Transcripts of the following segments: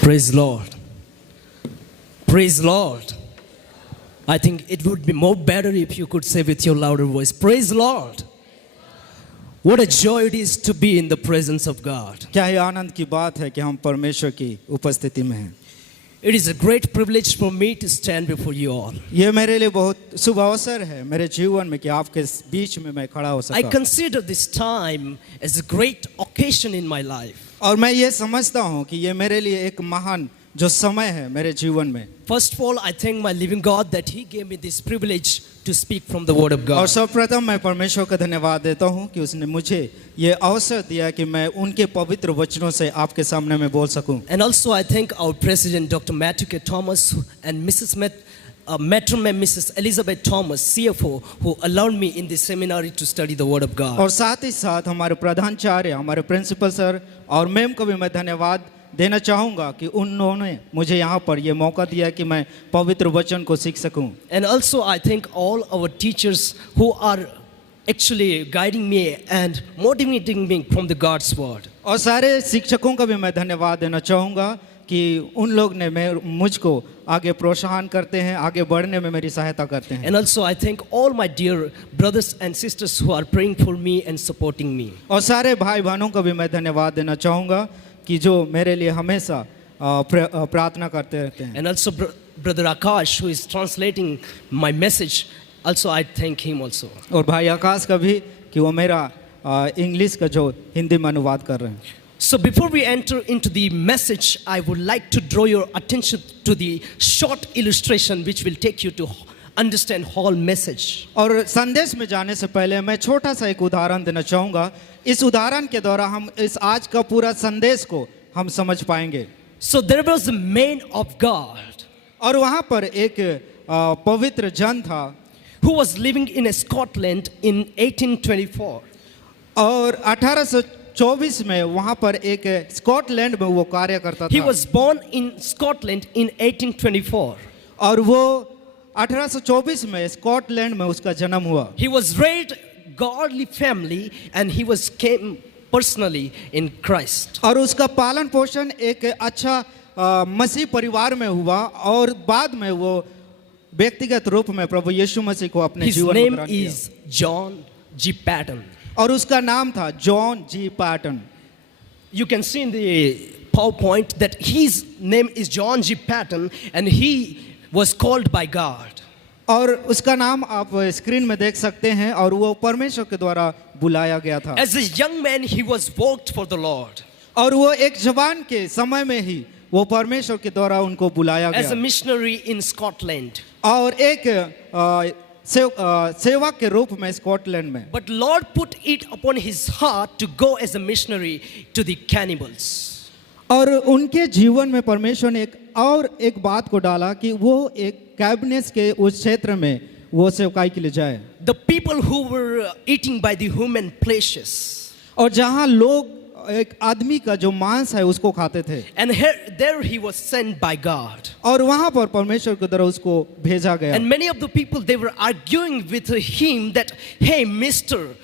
Praise Lord. Praise Lord. I think it would be more better if you could say with your louder voice, Praise Lord. What a joy it is to be in the presence of God. क्या ही आनंद की बात है कि हम परमेश्वर की उपस्थिति में हैं। It is a great privilege for me to stand before you all. ये मेरे लिए बहुत शुभ अवसर है मेरे जीवन में कि आपके बीच में मैं खड़ा हो I सका। consider this time as a great occasion in my life. और मैं ये समझता हूँ कि ये मेरे लिए एक महान जो समय है मेरे जीवन में। First of all, I thank my living God that He gave me this privilege to speak from the Word of और God. सर्वप्रथम मैं परमेश्वर का धन्यवाद देता हूँ कि उसने मुझे ये अवसर दिया कि मैं उनके पवित्र वचनों से आपके सामने मैं बोल सकूँ। And also I thank our President Dr. Matthew K. Thomas and Matron Mrs. Elizabeth Thomas, CFO, who allowed me in this seminary to study the Word of God. और साथ ही साथ हमारे प्रधानाचार्य हमारे प्रिंसिपल सर और मैम को भी मैं धन्यवाद देना चाहूँगा कि उन्होंने मुझे यहाँ पर ये मौका दिया कि मैं पवित्र वचन को सीख सकूँ। And also I thank all our teachers who are actually guiding me and motivating me from the God's Word. और सारे शिक्षकों का भी मैं धन्यवाद देना चाहूँगा कि उन लोग ने मुझको आगे प्रोत्साहन करते हैं, आगे बढ़ने में मेरी सहायता करते हैं। And also I thank all my dear brothers and sisters who are praying for me and supporting me. और सारे भाई बहनों का भी मैं धन्यवाद देना चाहूँगा कि जो मेरे लिए हमेशा प्रार्थना करते रहते हैं। And also brother Akash, who is translating my message, also I thank him also. और भाई आकाश का भी कि वो मेरा इंग्लिश का जो हिंदी में अनुवाद कर रहे हैं। So before we enter into the message, I would like to draw your attention to the short illustration which will take you to understand whole message. और संदेश में जाने से पहले मैं छोटा सा एक उदाहरण देना चाहूँगा। इस उदाहरण के द्वारा हम इस आज का पूरा संदेश को हम समझ पाएंगे। So there was a man of God और वहाँ पर एक पवित्र जन था who was living in Scotland in 1824. और 1824 में वहाँ पर एक स्कॉटलैंड में वो कार्य करता He था। was born in Scotland in 1824. और वो 1824 में स्कॉटलैंड में उसका जन्म हुआ। He was raised godly family and he was came personally in Christ. और उसका पालन पोषण एक अच्छा मसीह परिवार में हुआ और बाद में वो व्यक्तिगत रूप में प्रभु यीशु मसीह को अपने His जीवन में name ग्रहण किया। is John G. Patton. और उसका नाम था John G Patton. You can see in the PowerPoint that his name is John G. Patton and he was called by God. और उसका नाम आप स्क्रीन में देख सकते हैं और वो परमेश्वर के द्वारा बुलाया गया था। As a young man, he was worked for the Lord. और वो एक जवान के समय में ही वो परमेश्वर के द्वारा उनको बुलाया As a गया missionary in Scotland. और एक सेवक के रूप में स्कॉटलैंड में। But Lord put it upon his heart to go as a missionary to the cannibals. और उनके जीवन में परमेश्वर ने एक बात को डाला कि वो एक कैबिनेट के उस क्षेत्र में वो सेवकाई के लिए जाए। The people who were eating by the human fleshes. और जहाँ लोग एक आदमी का जो मांस है उसको खाते थे। And there he was sent by God. और वहाँ पर परमेश्वर के द्वारा उसको भेजा गया। And many of the people, they were arguing with him that, hey, Mr.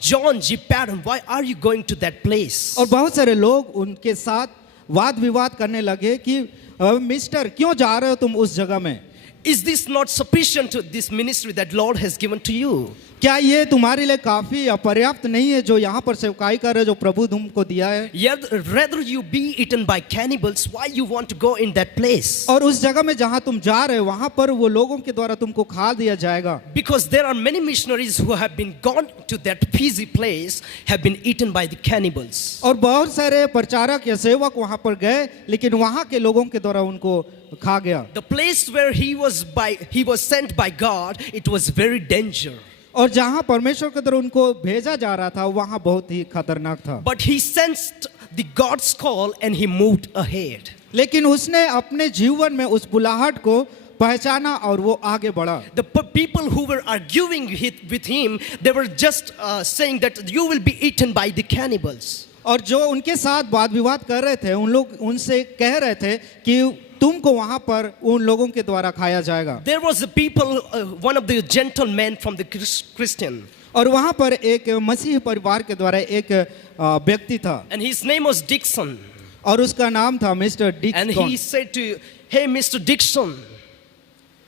John G. Patton, why are you going to that place? और बहुत सारे लोग उनके साथ वाद विवाद करने लगे कि मिस्टर क्यों जा रहे हो तुम उस जगह में? Is this not sufficient to this ministry that Lord has given to you? क्या ये तुम्हारे लिए काफी या पर्याप्त नहीं है जो यहाँ पर सेवकाई कर रहे हो जो प्रभु तुमको दिया है? Yet rather you be eaten by cannibals, why you want to go in that place? और उस जगह में जहाँ तुम जा रहे हो वहाँ पर वो लोगों के द्वारा तुमको खा दिया जाएगा। Because there are many missionaries who have been gone to that Fiji place, have been eaten by the cannibals. और बहुत सारे प्रचारक या सेवक वहाँ पर गए लेकिन वहाँ के लोगों के द्वारा उनको खा गया। The place where he was sent by God, it was very dangerous. और जहाँ परमेश्वर के द्वारा उनको भेजा जा रहा था वहाँ बहुत ही खतरनाक था। But he sensed the God's call and he moved ahead. लेकिन उसने अपने जीवन में उस बुलाहट को पहचाना और वो आगे बढ़ा। The people who were arguing with him, they were just saying that you will be eaten by the cannibals. और जो उनके साथ वाद विवाद कर रहे थे उन लोग उनसे कह रहे थे कि तुमको वहाँ पर उन लोगों के द्वारा खाया जाएगा। There was a people, one of the gentlemen from the Christian. और वहाँ पर एक मसीह परिवार के द्वारा एक व्यक्ति था। And his name was Dixon. और उसका नाम था mister And Dixon. he said to, hey, Mr. Dixon,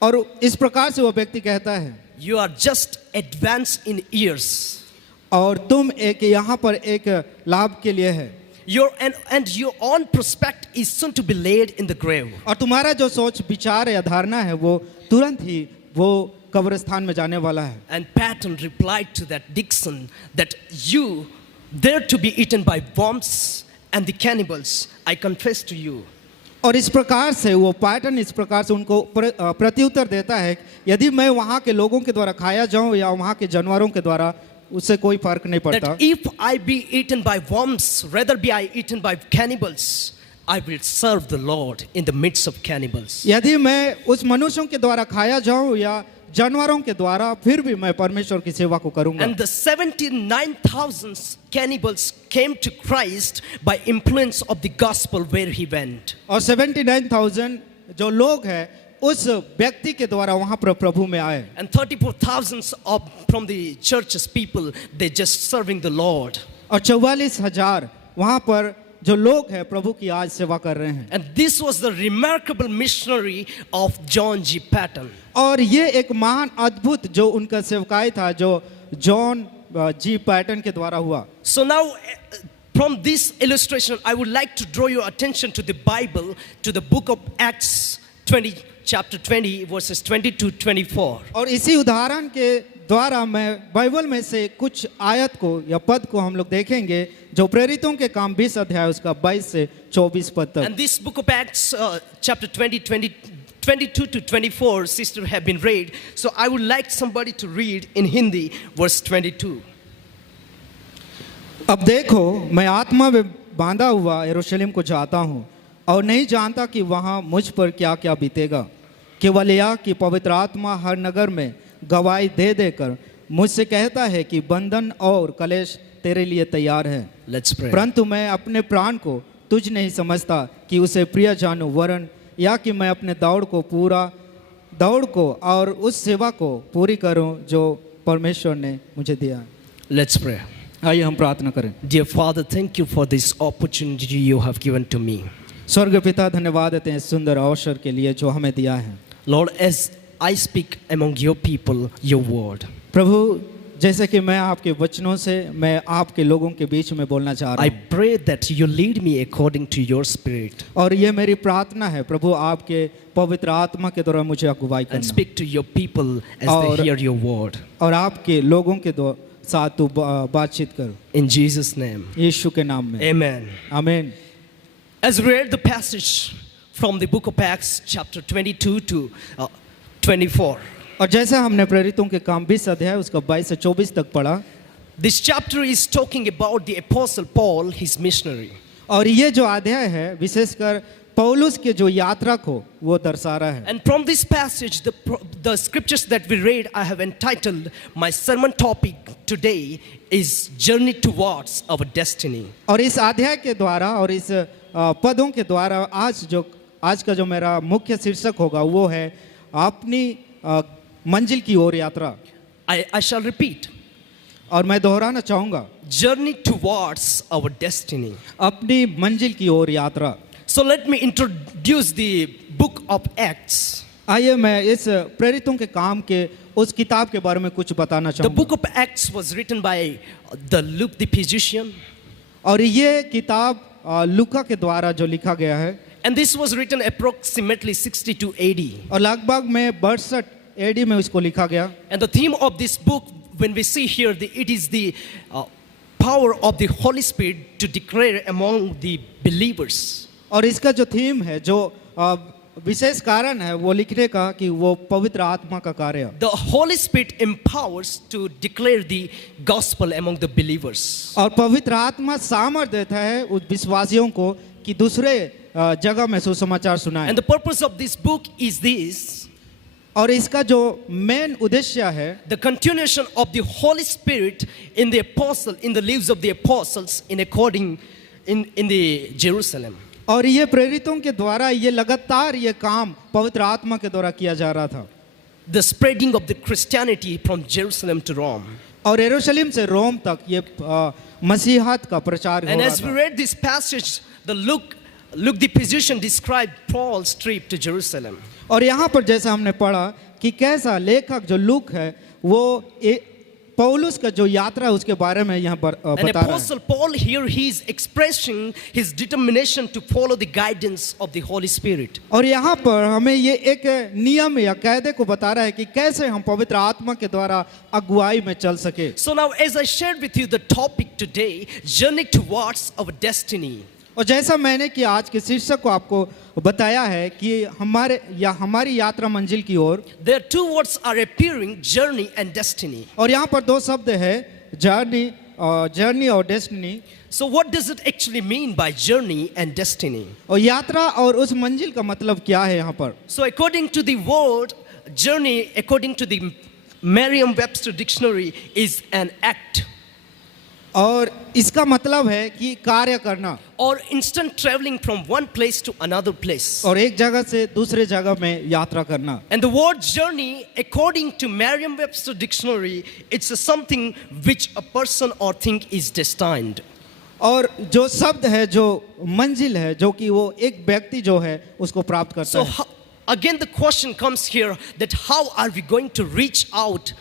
और इस प्रकार से वो व्यक्ति कहता है, you are just advanced in years. और तुम एक यहाँ पर एक लाभ के लिए है, And your own prospect is soon to be laid in the grave. और तुम्हारा जो सोच विचार या धारणा है वो तुरंत ही वो कब्रिस्तान में जाने वाला है। And Patton replied to that Dixon that you dare to be eaten by worms and the cannibals, I confess to you. और इस प्रकार से वो पैटर्न इस प्रकार से उनको प्रत्युत्तर देता है, यदि मैं वहाँ के लोगों के द्वारा खाया जाऊँ या वहाँ के जानवरों के द्वारा, उससे कोई फर्क नहीं पड़ता। That if I be eaten by worms, rather be I eaten by cannibals, I will serve the Lord in the midst of cannibals. यदि मैं उस मनुष्यों के द्वारा खाया जाऊँ या जानवरों के द्वारा, फिर भी मैं परमेश्वर की सेवा को करूँगा। And the 79,000 cannibals came to Christ by influence of the gospel where he went. और 79,000 जो लोग हैं उस व्यक्ति के द्वारा वहाँ पर प्रभु में आए। And 34,000 from the church's people, they just serving the Lord. और 44,000 वहाँ पर जो लोग हैं प्रभु की आज सेवा कर रहे हैं। And this was the remarkable missionary of John G. Patton. और ये एक महान अद्भुत जो उनका सेवकाई था जो जॉन जी पैटन के द्वारा हुआ। So now from this illustration I would like to draw your attention to the Bible, to the book of Acts 20, chapter 20 verses 22-24. और इसी उदाहरण के द्वारा मैं बाइबल में से कुछ आयत को या पद को हम लोग देखेंगे जो प्रेरितों के काम 20 अध्याय उसका 22 से 24 पद तक। And this book of Acts chapter 22-24 sister have been read, so I would like somebody to read in Hindi verse 22. अब देखो मैं आत्मा में बांधा हुआ यरूशलेम को जाता हूँ और नहीं जानता कि वहाँ मुझ पर क्या क्या बीतेगा, केवल यह कि पवित्र आत्मा हर नगर में गवाही दे देकर मुझसे कहता है कि बंधन और कलेश तेरे लिए तैयार है। Let's pray. परंतु मैं अपने प्राण को तुझ नहीं समझता कि उसे प्रिय जानूं, वरन या कि मैं अपने दौड़ को और उस सेवा को पूरी करूं जो परमेश्वर ने मुझे दिया है। Let's pray. आइए हम प्रार्थना करें। Dear Father, thank you for this opportunity you have given to me. स्वर्ग पिता धन्यवाद देते हैं सुंदर अवसर के लिए जो हमें दिया है। Lord, as I speak among your people, your word, प्रभु जैसे कि मैं आपके वचनों से मैं आपके लोगों के बीच में बोलना चाह रहा I हूँ, pray that you lead me according to your spirit और ये मेरी प्रार्थना है प्रभु आपके पवित्र आत्मा के द्वारा मुझे अगुवाई and करना speak to your people as और- they hear your word. और आपके लोगों के साथ तू बातचीत कर, In Jesus' name, यीशु के नाम में amen. आमीन। As we read the passage from the book of Acts, chapter 22 to 24, और जैसे हमने प्रेरितों के काम 20 अध्याय उसका 22 से 24 तक पढ़ा, this chapter is talking about the Apostle Paul, his missionary. और ये जो अध्याय है विशेषकर पौलुस के जो यात्रा को वो दर्शा रहा है। And from this passage, the scriptures that we read, I have entitled my sermon topic today is Journey Towards Our Destiny. और इस अध्याय के द्वारा और इस पदों के द्वारा आज का जो मेरा मुख्य शीर्षक होगा वो है अपनी मंजिल की ओर यात्रा। I shall repeat, और मैं दोहराना चाहूँगा, Journey Towards Our Destiny. अपनी मंजिल की ओर यात्रा। So let me introduce the book of Acts. आइए मैं इस प्रेरितों के काम के उस किताब के बारे में कुछ बताना The book चाहूँगा। of Acts was written by the Luke the physician, और ये किताब लूका के द्वारा जो लिखा गया है and this was written approximately 62 AD. और लगभग में 62 एडी में उसको लिखा गया। And the theme of this book, when we see here, it is the power of the Holy Spirit to declare among the believers. और इसका जो थीम है जो विशेष कारण है वो लिखने का कि वो पवित्र आत्मा का कार्य। The Holy Spirit empowers to declare the gospel among the believers. और पवित्र आत्मा सामर्थ्य देता है उस विश्वासियों को कि दूसरे जगह में सुसमाचार सुनाए। And the purpose of this book is this: और इसका जो मेन उद्देश्य है the continuation of the Holy Spirit in the lives of the apostles in the Jerusalem. और ये प्रेरितों के द्वारा ये लगातार ये काम पवित्र आत्मा के द्वारा किया जा रहा था। The spreading of the Christianity from Jerusalem to Rome. और यरूशलेम से रोम तक ये मसीहात का प्रचार हो And रहा as we था। read this passage, the Luke Look, the position described Paul's trip to Jerusalem. और यहाँ पर जैसा हमने पढ़ा कि कैसा लेखक जो लूक है वो पौलुस का जो यात्रा है उसके बारे में यहाँ पर And बता रहा है। Apostle Paul here, he is expressing his determination to follow the guidance of the Holy Spirit. और यहाँ पर हमें ये एक नियम या कायदे को बता रहा है कि कैसे हम पवित्र आत्मा के द्वारा अगुवाई में चल सके। So now, as I shared with you the topic today, journey towards our destiny. और जैसा मैंने कि आज के शीर्षक को आपको बताया है कि हमारी यात्रा मंजिल की ओर, There are two words are appearing, journey and destiny. और यहाँ पर दो शब्द है जर्नी और destiny. So what does it actually mean by journey and destiny? और यात्रा और उस मंजिल का मतलब क्या है यहाँ पर? So according to the word journey, according to the Merriam-Webster dictionary, is an act और इसका मतलब है कि कार्य करना or instant traveling from one place to another place. और एक जगह से दूसरे जगह में यात्रा करना। And the word journey, according to Merriam-Webster dictionary, it's a something which a person or thing is destined. और जो शब्द है जो मंजिल है जो कि वो एक व्यक्ति जो है उसको प्राप्त करता So है। again the question comes here that how are we going to reach out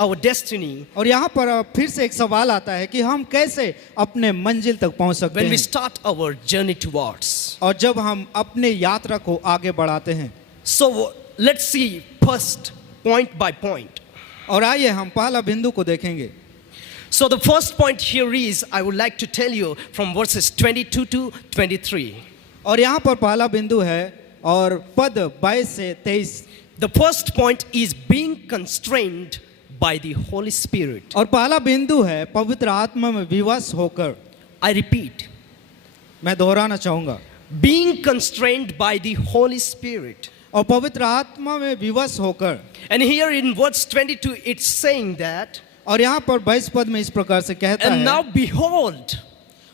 our destiny और यहाँ पर फिर से एक सवाल आता है कि हम कैसे अपने मंजिल तक पहुँच सकते when we हैं start our journey towards. और जब हम अपने यात्रा को आगे बढ़ाते हैं। So let's see first point by point. और आइए हम पहला बिंदु को देखेंगे। So the first point here is, I would like to tell you from verses 22 to 23. और यहाँ पर पहला बिंदु है और पद 22 से 23। The first point is being constrained by the Holy Spirit. और पहला बिंदु है पवित्र आत्मा में विवश होकर। I repeat, मैं दोहराना चाहूँगा, being constrained by the Holy Spirit. और पवित्र आत्मा में विवश होकर। And here in verse 22 it's saying that, और यहाँ पर 22 पद में इस प्रकार से कहता and है, now behold,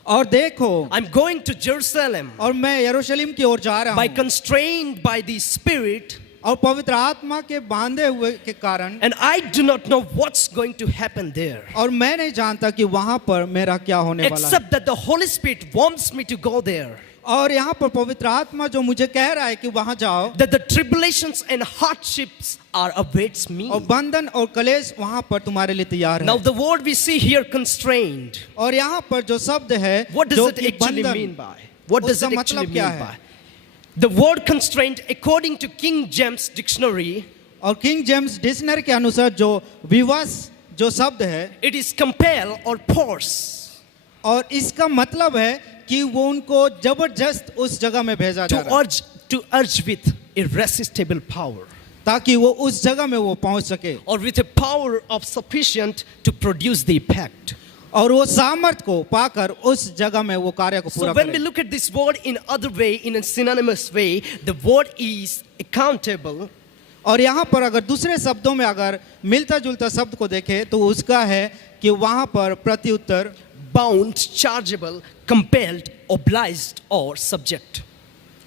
और देखो I'm going to Jerusalem और मैं यरूशलेम की ओर जा रहा by हूँ constrained by the Spirit, और पवित्र आत्मा के बांधे हुए के कारण, and I do not know what's going to happen there, और मैं नहीं जानता कि वहाँ पर मेरा क्या होने वाला है। except that the Holy Spirit wants me to go there. और यहाँ पर पवित्र आत्मा जो मुझे कह रहा है कि वहाँ जाओ, That the tribulations and hardships are awaits me. और बंधन और कलेश वहाँ पर तुम्हारे लिए तैयार Now है। the word we see here, constrained, और यहाँ पर जो शब्द है what does जो it कि actually बंधन, mean by? What does उसका it actually मतलब mean क्या है? by? The word constrained, according to King James dictionary, और किंग जेम्स डिक्शनरी के अनुसार जो विवश जो शब्द है, it is compel or force, और इसका मतलब है कि वो उनको जबरदस्त उस जगह में भेजा जा रहा है to urge with irresistible power, ताकि वो उस जगह में वो पहुंच सके or with a power of sufficient to produce the effect. और वो सामर्थ को पाकर उस जगह में वो कार्य को So पूरा when we करे। look at this word in other way, in a synonymous way, the word is accountable, और यहाँ पर अगर दूसरे शब्दों में अगर मिलता जुलता शब्द को देखें तो उसका है कि वहाँ पर प्रत्युत्तर, bound, chargeable, compelled, obliged, or subject.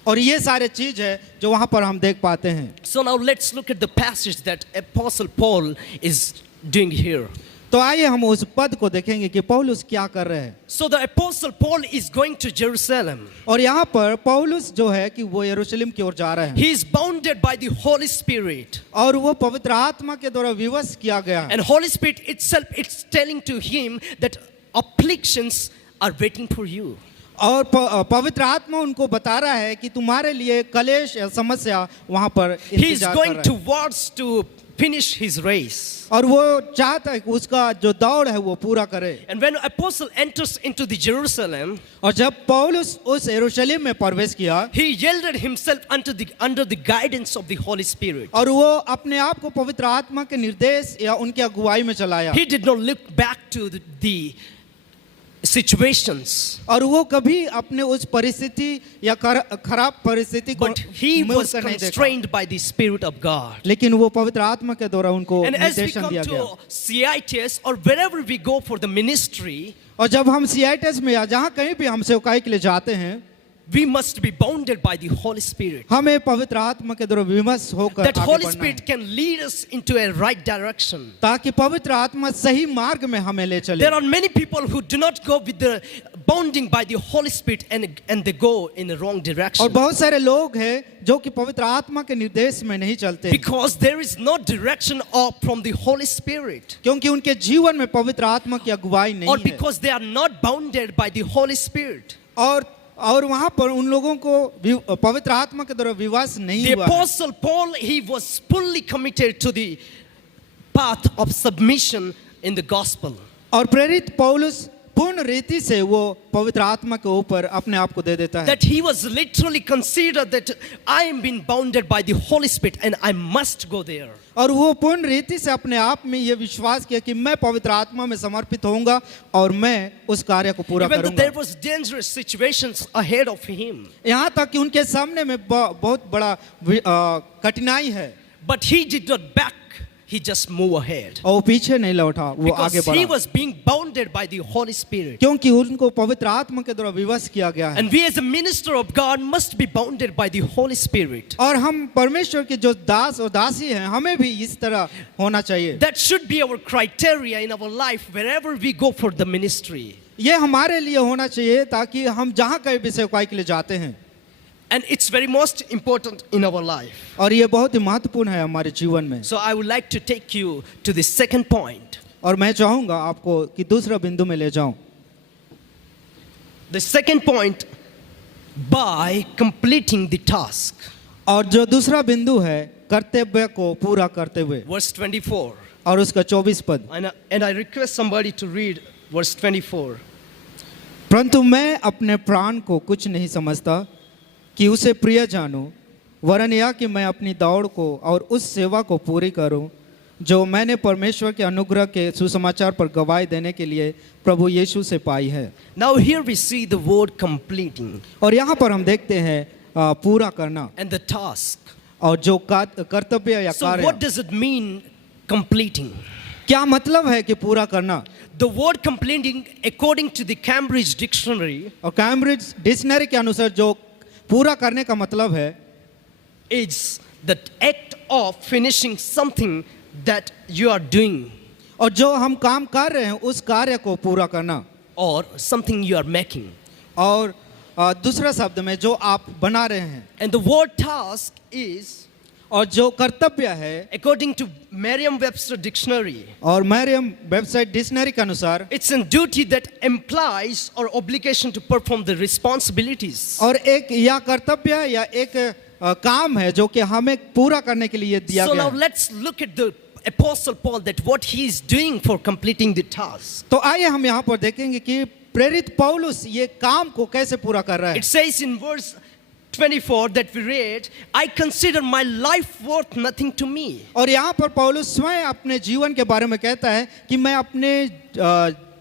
और ये सारे चीज है जो वहाँ पर हम देख पाते हैं। So now let's look at the passage that Apostle Paul is doing here. तो आइए हम उस पद को देखेंगे कि पौलुस क्या कर रहे हैं। So the Apostle Paul is going to Jerusalem. और यहाँ पर पौलुस जो है कि वो यरूशलेम की ओर जा रहे हैं He is bounded by the Holy Spirit. और वो पवित्र आत्मा के द्वारा विवश किया गया है। And Holy Spirit itself, it's telling to him that afflictions are waiting for you. और पवित्र आत्मा उनको बता रहा है कि तुम्हारे लिए कलेश या समस्या वहाँ पर He is इंतजार कर going रहा है। towards to finish his race. और वो चाहता है कि उसका जो दौड़ है वो पूरा करे। And when Apostle enters into the Jerusalem, और जब पौलुस उस यरूशलेम में प्रवेश किया, he yielded himself under the guidance of the Holy Spirit. और वो अपने आप को पवित्र आत्मा के निर्देश या उनकी अगुवाई में चलाया, He did not look back to the situations, और वो कभी अपने उस परिस्थिति या खराब परिस्थिति को but he मुड़ was कर नहीं देखा, constrained by the Spirit of God. लेकिन वो पवित्र आत्मा के द्वारा उनको And as we निर्देशन come दिया गया। to CITS or wherever we go for the ministry, और जब हम CITS में या जहाँ कहीं भी हम सेवकाई के लिए जाते हैं, we must be bounded by the Holy Spirit. हमें पवित्र आत्मा के द्वारा विवश होकर That आगे Holy बढ़ना है, Spirit can lead us into a right direction. ताकि पवित्र आत्मा सही मार्ग में हमें ले चले। There are many people who do not go with the bounding by the Holy Spirit and they go in the wrong और direction. बहुत सारे लोग हैं जो कि पवित्र आत्मा के निर्देश में नहीं चलते, Because there is no direction from the Holy Spirit. क्योंकि उनके जीवन में पवित्र आत्मा की अगुवाई Or नहीं है, because they are not bounded by the Holy Spirit. और वहां पर उन लोगों को पवित्र आत्मा के द्वारा विवास नहीं The हुआ है। Apostle Paul, he was fully committed to the path of submission in the gospel. और प्रेरित पौलुस पूर्ण रीति से वो पवित्र आत्मा के ऊपर अपने आप को दे देता है, That he was literally considered that I am being bounded by the Holy Spirit and I must go there. और वो पूर्ण रीति से अपने आप में ये विश्वास किया कि मैं पवित्र आत्मा में समर्पित होऊंगा और मैं उस कार्य को पूरा Even though करूंगा। there was dangerous situations ahead of him. यहाँ तक कि उनके सामने में बहुत बड़ा कठिनाई है, But he did not back. He just moved ahead. और वो पीछे नहीं लौटा, वो आगे Because he बढ़ा, was being bounded by the Holy Spirit. क्योंकि उनको पवित्र आत्मा के द्वारा विवश किया गया है। And we as a minister of God must be bounded by the Holy Spirit. और हम परमेश्वर के जो दास और दासी हैं, हमें भी इस तरह होना चाहिए। That should be our criteria in our life wherever we go for the ministry. ये हमारे लिए होना चाहिए ताकि हम जहाँ कहीं भी सेवकाई के लिए जाते हैं, And it's very most important in our life. और ये बहुत ही महत्वपूर्ण है हमारे जीवन में। So I would like to take you to the second point. और मैं चाहूँगा आपको कि दूसरा बिंदु में ले जाऊं। The second point, by completing the task. और जो दूसरा बिंदु है कर्तव्य को पूरा करते हुए, Verse 24. और उसका 24 पद, And I request somebody to read verse 24. परंतु मैं अपने प्राण को कुछ नहीं समझता कि उसे प्रिय जानूं, वरन यह कि मैं अपनी दौड़ को और उस सेवा को पूरी करूं जो मैंने परमेश्वर के अनुग्रह के सुसमाचार पर गवाही देने के लिए प्रभु यीशु से पाई है। Now here we see the word completing और यहाँ पर हम देखते हैं पूरा करना and the task. और जो कर्तव्य या So कार्य, what does it mean completing? क्या मतलब है कि पूरा करना? The word completing according to the Cambridge dictionary और कैम्ब्रिज डिक्शनरी के अनुसार जो पूरा करने का मतलब है is the act of finishing something that you are doing और जो हम काम कर रहे हैं उस कार्य को पूरा करना, or something you are making. और दूसरा शब्द में जो आप बना रहे हैं। And the word task is, और जो कर्तव्य है according to Merriam-Webster dictionary, और मरियम वेबसाइट डिक्शनरी के अनुसार it's a duty that implies or obligation to perform the responsibilities. और एक या कर्तव्य या एक काम है जो कि हमें पूरा करने के लिए दिया So गया now है। let's look at the Apostle Paul, that what he is doing for completing the task. तो आइए हम यहाँ पर देखेंगे कि प्रेरित पौलुस ये काम को कैसे पूरा कर रहा है। It says in verse 24 that we read, I consider my life worth nothing to me. और यहाँ पर पौलुस स्वयं अपने जीवन के बारे में कहता है कि मैं अपने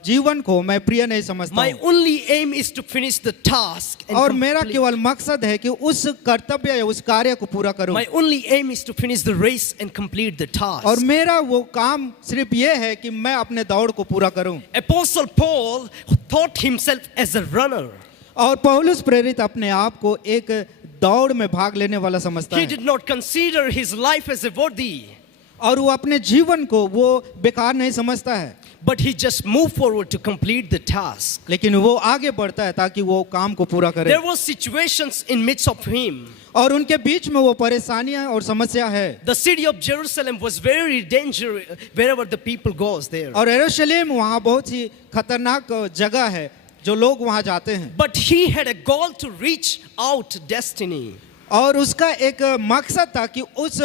जीवन को मैं प्रिय नहीं समझता My हूँ, only aim is to finish the task and और मेरा complete. केवल मकसद है कि उस कर्तव्य या उस कार्य को पूरा करूं, My only aim is to finish the race and complete the task. और मेरा वो काम सिर्फ ये है कि मैं अपने दौड़ को पूरा करूं। Apostle Paul thought himself as a runner. और पौलुस प्रेरित अपने आप को एक दौड़ में भाग लेने वाला समझता He है, did not consider his life as a worthy, और वो अपने जीवन को वो बेकार नहीं समझता है, but he just moved forward to complete the task. लेकिन वो आगे बढ़ता है ताकि वो काम को पूरा करे। There were situations in midst of him. और उनके बीच में वो परेशानियां और समस्या है। The city of Jerusalem was very dangerous wherever the people goes there. और यरूशलेम वहाँ बहुत ही खतरनाक जगह है जो लोग वहाँ जाते हैं, But he had a goal to reach out destiny. और उसका एक मकसद था कि उस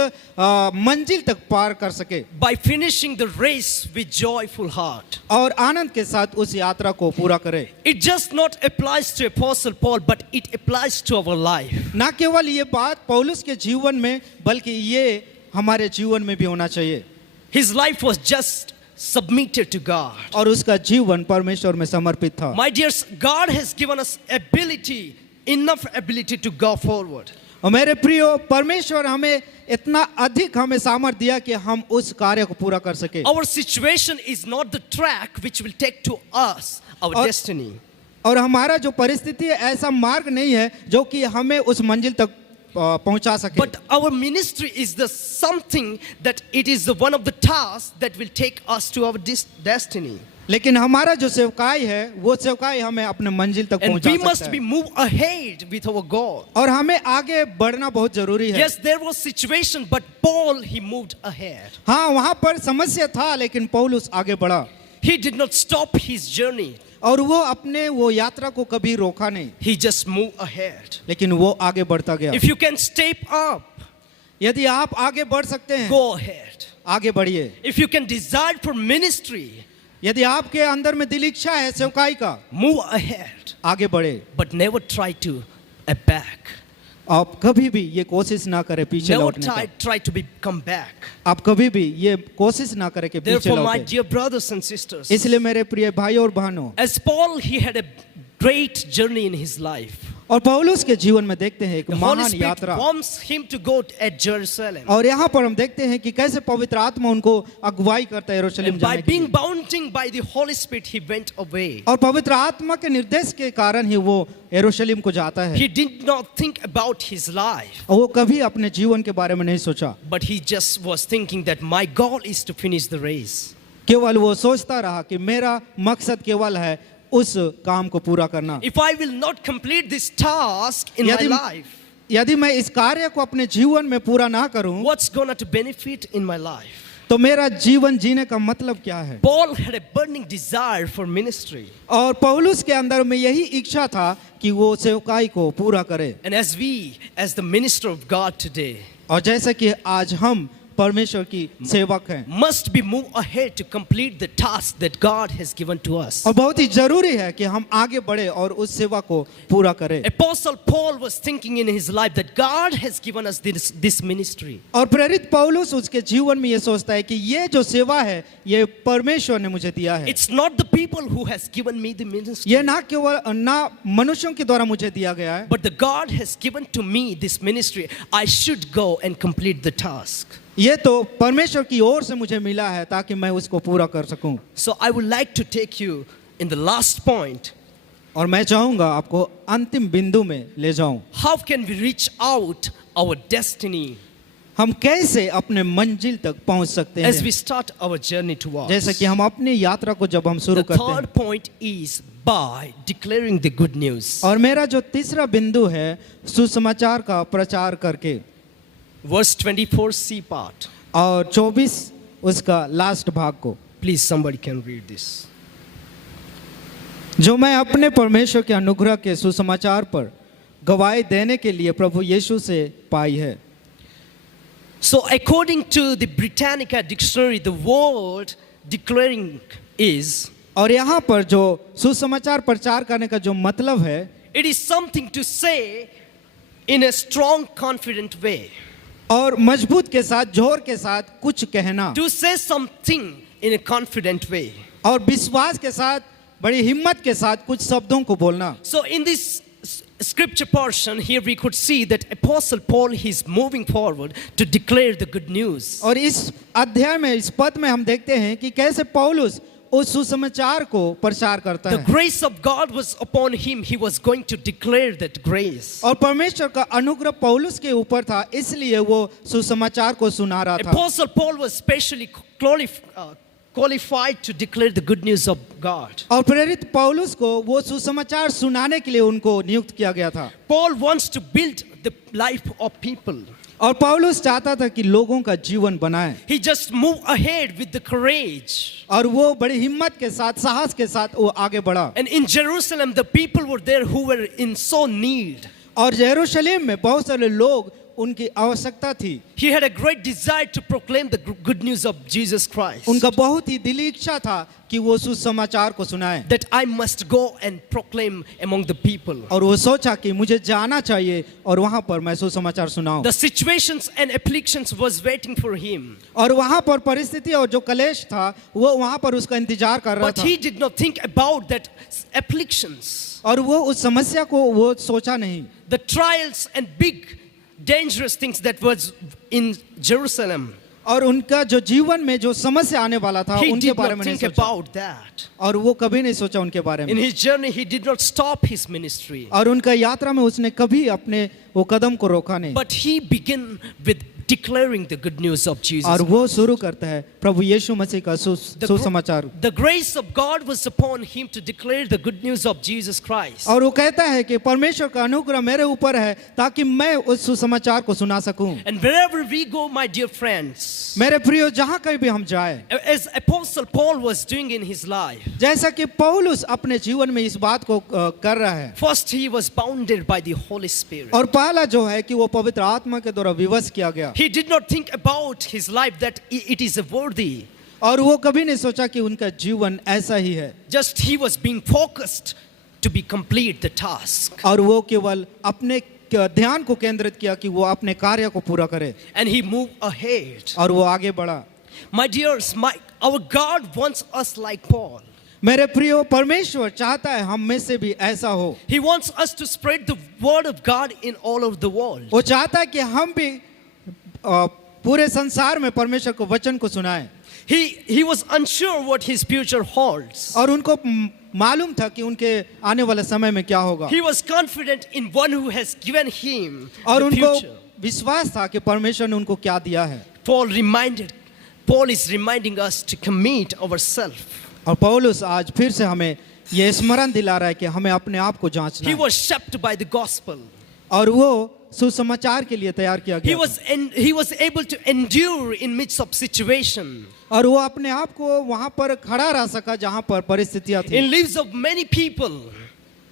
मंजिल तक पार कर सके By finishing the race with joyful heart. और आनंद के साथ उस यात्रा को पूरा करे। It just not applies to Apostle Paul, but it applies to our life. ना केवल ये बात पौलुस के जीवन में बल्कि ये हमारे जीवन में भी होना चाहिए। His life was just submitted to God. और उसका जीवन परमेश्वर में समर्पित था। My dears, God has given us ability, enough ability to go forward. और मेरे प्रियो, परमेश्वर हमें इतना अधिक हमें सामर्थ्य दिया कि हम उस कार्य को पूरा कर सके। Our situation is not the track which will take to us our और- destiny. और हमारा जो परिस्थिति है ऐसा मार्ग नहीं है जो कि हमें उस मंजिल तक पहुंचा सके। But our ministry is the something that it is the one of the tasks that will take us to our destiny. लेकिन हमारा जो सेवकाई है वो सेवकाई हमें अपने मंजिल तक And पहुंचा we सकता must है be move ahead with our God. और हमें आगे बढ़ना बहुत जरूरी है Yes, there was situation, but Paul, he moved ahead. हाँ वहाँ पर समस्या था लेकिन पौलुस आगे बढ़ा He did not stop his journey. और वो अपने वो यात्रा को कभी रोका नहीं He just moved ahead. लेकिन वो आगे बढ़ता गया If you can step up, यदि आप आगे बढ़ सकते हैं go ahead. आगे बढ़िए If you can desire for ministry, यदि आपके अंदर में दिल इच्छा है सेवकाई का move ahead. आगे बढ़े But never try to back. आप कभी भी ये कोशिश ना करें पीछे Never लौटने का try to come back. आप कभी भी ये कोशिश ना करें कि पीछे Therefore, my लौटे dear brothers and sisters, इसलिए मेरे प्रिय भाई और बहनों as Paul, he had a great journey in his life. और पौलुस के जीवन में देखते हैं एक The Holy महान Spirit यात्रा wants him to go at Jerusalem. और यहाँ पर हम देखते हैं कि कैसे पवित्र आत्मा उनको अगुवाई करता है यरूशलेम And by जाने के being लिए bounding by the Holy Spirit, he went away. और पवित्र आत्मा के निर्देश के कारण ही वो यरूशलेम को जाता है He did not think about his life, और वो कभी अपने जीवन के बारे में नहीं सोचा but he just was thinking that my goal is to finish the race. केवल वो सोचता रहा कि मेरा मकसद केवल है उस काम को पूरा करना If I will not complete this task in my यदि life, यदि मैं इस कार्य को अपने जीवन में पूरा ना करूं what's going to benefit in my life? तो मेरा जीवन जीने का मतलब क्या है Paul had a burning desire for ministry. और पौलुस के अंदर में यही इच्छा था कि वो सेवकाई को पूरा करे And as we, as the minister of God today, और जैसा कि आज हम परमेश्वर की सेवक हैं must be move ahead to complete the task that God has given to us. और बहुत ही जरूरी है कि हम आगे बढ़े और उस सेवा को पूरा करें Apostle Paul was thinking in his life that God has given us this ministry. और प्रेरित पौलुस उसके जीवन में ये सोचता है कि ये जो सेवा है ये परमेश्वर ने मुझे दिया है It's not the people who has given me the ministry, ये ना केवल ना मनुष्यों के द्वारा मुझे दिया गया है but the God has given to me this ministry. I should go and complete the task. ये तो परमेश्वर की ओर से मुझे मिला है ताकि मैं उसको पूरा कर सकूं So I would like to take you in the last point. और मैं चाहूंगा आपको अंतिम बिंदु में ले जाऊं How can we reach out our destiny हम कैसे अपने मंजिल तक पहुंच सकते as we हैं start our journey towards? जैसे कि हम अपनी यात्रा को जब हम शुरू The करते हैं third point is by declaring the good news. और मेरा जो तीसरा बिंदु है सुसमाचार का प्रचार करके Verse 24, C part. और 24 उसका लास्ट भाग को Please, somebody can read this. जो मैं अपने परमेश्वर के अनुग्रह के सुसमाचार पर गवाही देने के लिए प्रभु यीशु से पाई है So, according to the Britannica dictionary, the word declaring is और यहाँ पर जो सुसमाचार प्रचार करने का जो मतलब है it is something to say in a strong, confident way. और मजबूत के साथ जोर के साथ कुछ कहना To say something in a confident way. और विश्वास के साथ बड़ी हिम्मत के साथ कुछ शब्दों को बोलना So, in this scripture portion, here we could see that Apostle Paul is moving forward to declare the good news. और इस अध्याय में इस पद में हम देखते हैं कि कैसे पौलुस उस सुसमाचार को प्रचार करता The है grace of God was upon him. He was going to declare that grace. और परमेश्वर का अनुग्रह पौलुस के ऊपर था इसलिए वो सुसमाचार को सुना रहा था Apostle Paul was specially qualified to declare the good news of God. और प्रेरित पौलुस को वो सुसमाचार सुनाने के लिए उनको नियुक्त किया गया था Paul wants to build the life of people. और पौलुस चाहता था कि लोगों का जीवन बनाए He just moved ahead with the courage. और वो बड़ी हिम्मत के साथ साहस के साथ वो आगे बढ़ा And in Jerusalem, the people were there who were in so need. और यरूशलेम में बहुत सारे लोग उनकी आवश्यकता थी He had a great desire to proclaim the good news of Jesus Christ. उनका बहुत ही दिली इच्छा था कि वो सुसमाचार को सुनाए That I must go and proclaim among the people. और वो सोचा कि मुझे जाना चाहिए और वहां पर मैं सुसमाचार सुनाऊं The situations and afflictions was waiting for him. और वहां पर परिस्थिति और जो कलेश था वो वहां पर उसका इंतजार कर रहा But था he did not think about that afflictions. और वो उस समस्या को वो सोचा नहीं The trials and big dangerous things that was in Jerusalem. और उनका जो जीवन में जो समस्या आने वाला था He उनके did बारे not में नहीं think सोचा about that. और वो कभी नहीं सोचा उनके बारे In में his journey, he did not stop his ministry. और उनका यात्रा में उसने कभी अपने वो कदम को रोका नहीं But he began with declaring the good news of Jesus. और वो शुरू करता है प्रभु यीशु मसीह का सुसमाचार। The grace of God was upon him to declare the good news of Jesus Christ. और वो कहता है कि परमेश्वर का अनुग्रह मेरे ऊपर है ताकि मैं उस सुसमाचार को सुना सकूं। And wherever we go, my dear friends, मेरे प्रियो, जहां कहीं भी हम जाए, as Apostle Paul was doing in his life, जैसा कि पौलुस अपने जीवन में इस बात को कर रहा है, first he was bounded by the Holy Spirit. और पहला जो है कि वो पवित्र आत्मा के द्वारा विवश किया गया, He did not think about his life that it is worthy. और वो कभी नहीं सोचा कि उनका जीवन ऐसा ही है। Just he was being focused to be complete the task. और वो केवल अपने ध्यान को केंद्रित किया कि वो अपने कार्य को पूरा करे, And he moved ahead. और वो आगे बढ़ा। My dears, our God wants us like Paul. मेरे प्रियो, परमेश्वर चाहता है हम में से भी ऐसा हो। He wants us to spread the word of God in all over the world. वो चाहता है कि हम भी पूरे संसार में परमेश्वर को वचन को सुनाएं। He was unsure what his future holds. और उनको मालूम था कि उनके आने वाले समय में क्या होगा, He was confident in one who has given him और the उनको future. विश्वास था कि परमेश्वर ने उनको क्या दिया है। Paul is reminding us to commit ourselves. और पौलुस आज फिर से हमें ये स्मरण दिला रहा है कि हमें अपने आप को जांचना He है। was shaped by the gospel. और वो सुसमाचार के लिए तैयार किया He गया he was able to endure in midst of situation. और वो अपने आप को वहां पर खड़ा रह सका जहां पर परिस्थितियां थी, In lives of many people.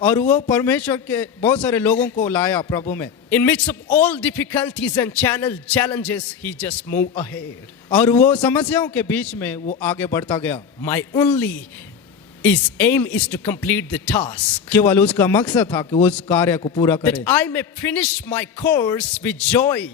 और वो परमेश्वर के बहुत सारे लोगों को लाया प्रभु में, In midst of all difficulties and challenges, he just moved ahead. और वो समस्याओं के बीच में वो आगे बढ़ता गया। My only aim is to complete the task, केवल उसका मकसद था कि उस कार्य को पूरा that करे, I may finish my course with joy.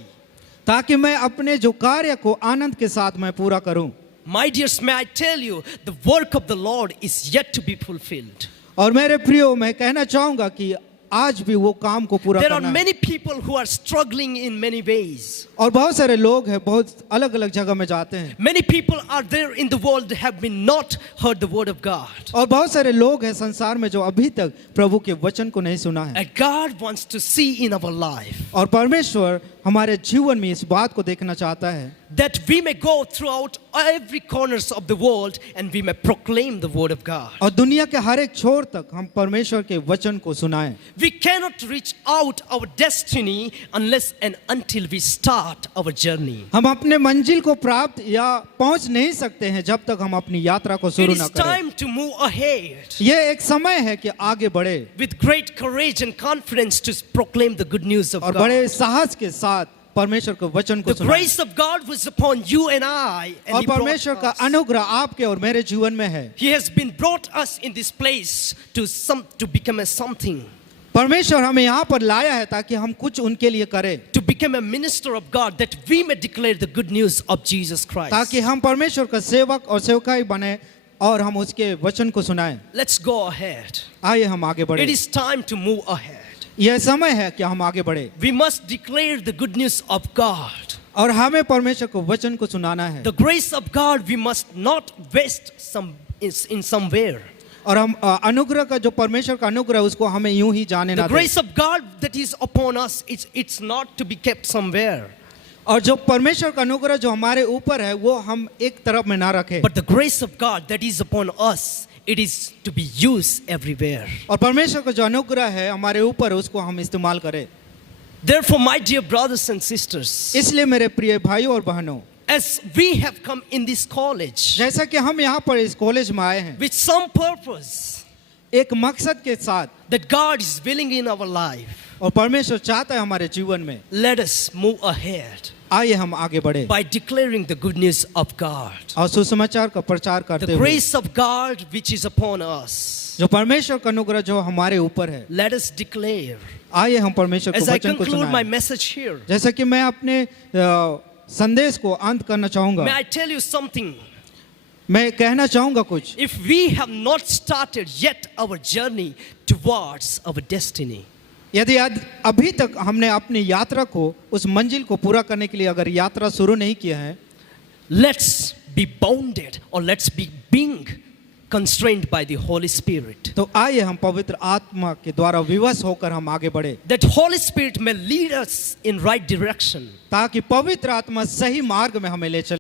ताकि मैं अपने जो कार्य को आनंद के साथ मैं पूरा करूं। My dears, may I tell you, the work of the Lord is yet to be fulfilled. और मेरे प्रियो, मैं कहना चाहूंगा कि आज भी वो काम को पूरा There are करना है। many people who are struggling in many ways. और बहुत सारे लोग हैं, बहुत अलग अलग जगह में जाते हैं, Many people are there in the world that have been not heard the word of God. और बहुत सारे लोग हैं संसार में जो अभी तक प्रभु के वचन को नहीं सुना है। And God wants to see in our life और परमेश्वर हमारे जीवन में इस बात को देखना चाहता है that we may go throughout every corners of the world and we may proclaim the word of God. और दुनिया के हर एक छोर तक हम परमेश्वर के वचन को सुनाएं। We cannot reach out our destiny unless and until we start our journey. हम अपने मंजिल को प्राप्त या पहुंच नहीं सकते हैं जब तक हम अपनी यात्रा को It शुरू is ना करें। time to move ahead ये एक समय है कि आगे बढ़े with great courage and confidence to proclaim the good news of और God. बड़े साहस के साथ परमेश्वर के वचन को The सुनाएं। grace of God was upon you and I, and और He brought परमेश्वर का us. अनुग्रह आपके और मेरे जीवन में है। He has been brought us in this place to become a something, परमेश्वर हमें यहाँ पर लाया है ताकि हम कुछ उनके लिए करें, to become a minister of God, that we may declare the good news of Jesus Christ. ताकि हम परमेश्वर का सेवक और सेवकाई बने और हम उसके वचन को सुनाएं। Let's go ahead. आइए हम आगे It बढ़े। is time to move ahead. यह समय है कि हम आगे बढ़े We must declare the good news of God. और हमें परमेश्वर को वचन को सुनाना है The grace of God we must not waste in somewhere. और हम अनुग्रह का जो परमेश्वर का अनुग्रह है उसको हमें यूं ही जाने The ना दें। grace of God that is upon us, it's not to be kept somewhere. और जो परमेश्वर का अनुग्रह जो हमारे ऊपर है वो हम एक तरफ में ना रखें, But the grace of God that is upon us, it is to be used everywhere. और परमेश्वर का जो अनुग्रह है हमारे ऊपर है उसको हम इस्तेमाल करें। Therefore, my dear brothers and sisters, इसलिए मेरे प्रिय भाइयों और बहनों, as we have come in this college जैसा कि हम यहाँ पर इस कॉलेज में आए हैं with some purpose एक मकसद के साथ, that God is willing in our life, और परमेश्वर चाहता है हमारे जीवन में, let us move ahead आइए हम आगे बढ़े by declaring the good news of God. और सुसमाचार का प्रचार करते The हुए grace of God which is upon us, जो परमेश्वर का अनुग्रह जो हमारे ऊपर है, let us declare. आइए हम परमेश्वर के As I वचन को conclude my सुनाएं। message here, जैसा कि मैं अपने संदेश को अंत करना चाहूंगा, may I tell you something? मैं कहना चाहूंगा कुछ। If we have not started yet our journey towards our destiny, यदि अभी तक हमने अपनी यात्रा को उस मंजिल को पूरा करने के लिए अगर यात्रा शुरू नहीं किया है, let's be bounded or let's be being constrained by the Holy Spirit. तो आइए हम पवित्र आत्मा के द्वारा विवश होकर हम आगे बढ़े, That Holy Spirit may lead us in right direction. ताकि पवित्र आत्मा सही मार्ग में हमें ले चले।